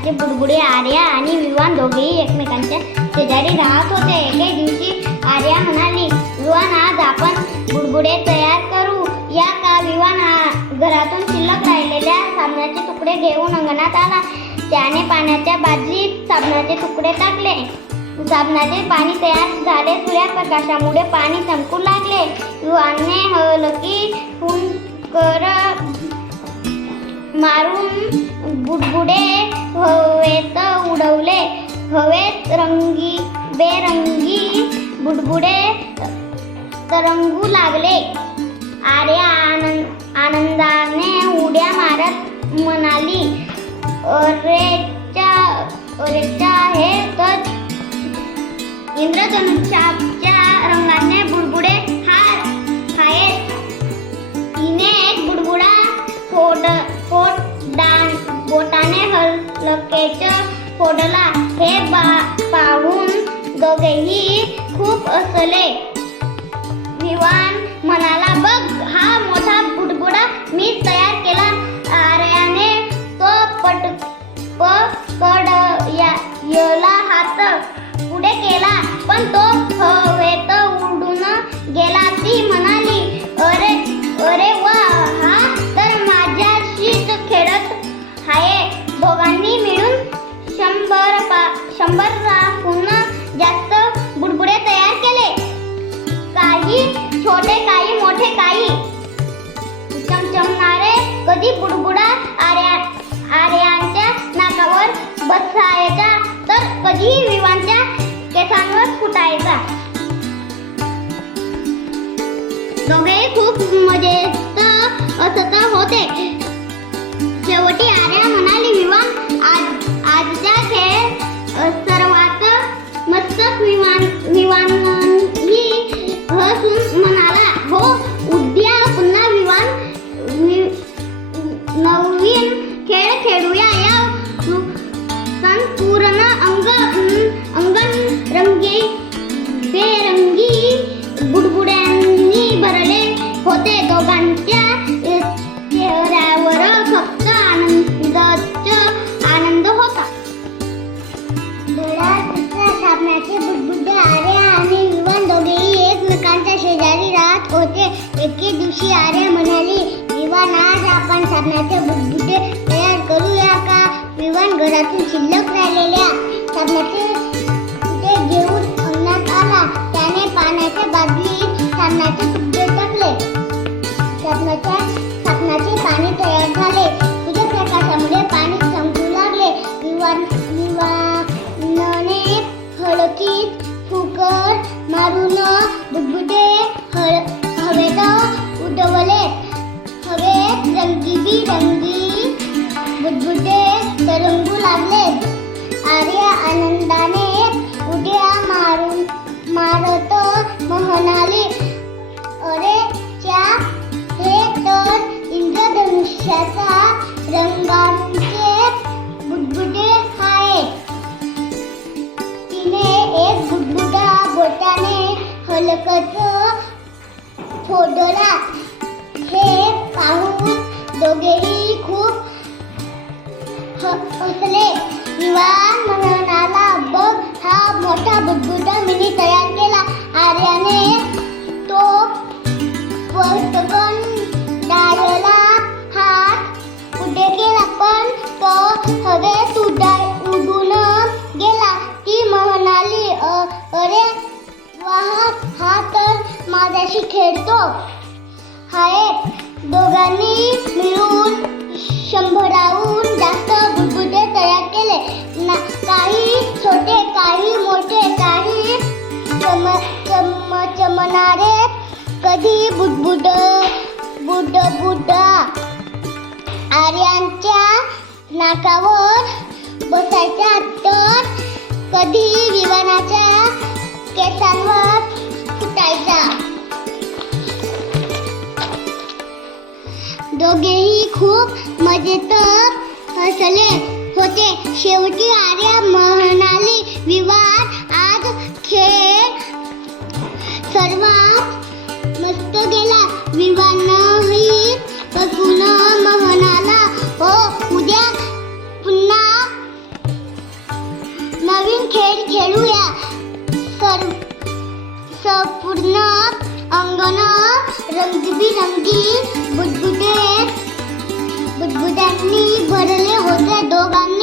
नावाचे बुडबुडे आर्या आणि विवान दोघेही एकमेकांच्या शेजारी राहत होते. एके दिवशी आर्या म्हणाली, विवान, आज आपण बुडबुडे तयार करू या का? विवान घरातून शिल्लक राहिलेल्या साबणाचे तुकडे घेऊन अंगणात आला. त्याने पाण्याच्या बादलीत साबणाचे तुकडे टाकले. साबणाचे पाणी तयार झाले. सूर्यप्रकाशामुळे पाणी चमकू लागले. विवानने हलकी फुंकर मारून बुडबुडे हवेत उडवले. हवेत बेरंगी बुडबुडे तरंगू लागले. आर्या आनंदाने उड्या मारत म्हणाली, अरेच्या हे तर इंद्रधनुष्याच्या रंगाचे बुडबुडे आहेत. तिने एक बुडबुडा बोटाने हलकेच फोडला. हे पाहून दोघेही खूप हसले. विवान म्हणाला, बघ, हा मोठा बुडबुडा मीच तयार केला. आर्याने तो पकडला हात पुढे केला, पण तो हवेत उडून गेला. ती म्हणाली, अरे वा, हा तर माझ्याशीच खेळत आहे. दोघांनी मिळून 100 जास्त बुडबुडे तयार केले. काही छोटे, काही मोठे, काही चमचमणारे. कधी बुडबुडा आर्यांच्या नाकावर बसायचा तर कधी विवानच्या केसांवर फुटायचा. दोघेही खूप मजेत असत होते. शेवटी आर्या म्हणाली, विवान, आजचा खेळ सर्वात मस्त. विवानही हसून म्हणाला, हो, उद्या पुन्हा नवीन खेळ खेळूया. या संपूर्ण अंगण बेरंगी बुडबुड्यांनी भरले होते. दोघांच्या चेहऱ्यावर फक्त आनंद होता. साबणाचे बुडबुडे आर्या आणि विवान दोघेही एकमेकांच्या शेजारी राहत होते. एके दिवशी आर्या म्हणाली, विवान, आज आपण साबणाचे बुडबुडे तयार करूया का? विवान घरातून शिल्लक राहिलेल्या साबणाचे तुकडे घेऊन अंगणात आला. त्याने पाण्याच्या बादलीत साबणाचे तुकडे टाकले. साबणाचे पाणी तयार झाले. सूर्यप्रकाशामुळे पाणी चमकू लागले. विवानाने हलकीत फुंकर मारून बुडबुडे हवेत उडवले. हवेत रंगीबिरंगी बुडबुडे तरंगू लागले. आर्या आनंदाने उड्या मारत म्हणाली, अरे च्या, हे तर इंद्रधनुष्याच्या रंगाचे बुडबुडे आहेत. तिने एक बुडबुडा बोटाने हलकच फोडला. हे पाहून दोघेही खूप हसले. विवान म्हणाला, बघ, हा मोठा बुडबुडा मीनी तयार केला. आर्याने तो पटकन डाळला हात पुढे केला, पण तो हवेत उडून गेला. ती म्हणाली, अरे वा, हा तर माझ्याशी खेळतो आहे. दोघांनी मिळून 100 जास्त बुडबुडे तयार केले. काही छोटे, काही मोठे, काही चमचमणारे. कधी बुडबुडा आर्यांच्या नाकावर बसायचा तर कधी विवानाच्या केसांवर फुटायचा. दोघेही खूप मजेत हसले होते. शेवटी आर्या म्हणाली, विवान, आज खेळ सर्वात मस्त गेला. विवानही हसून म्हणाला, हो, उद्या पुन्हा पूर्ण अंगण रंगीबिरंगी बुटबुट्यांनी भरले होते. दोघांना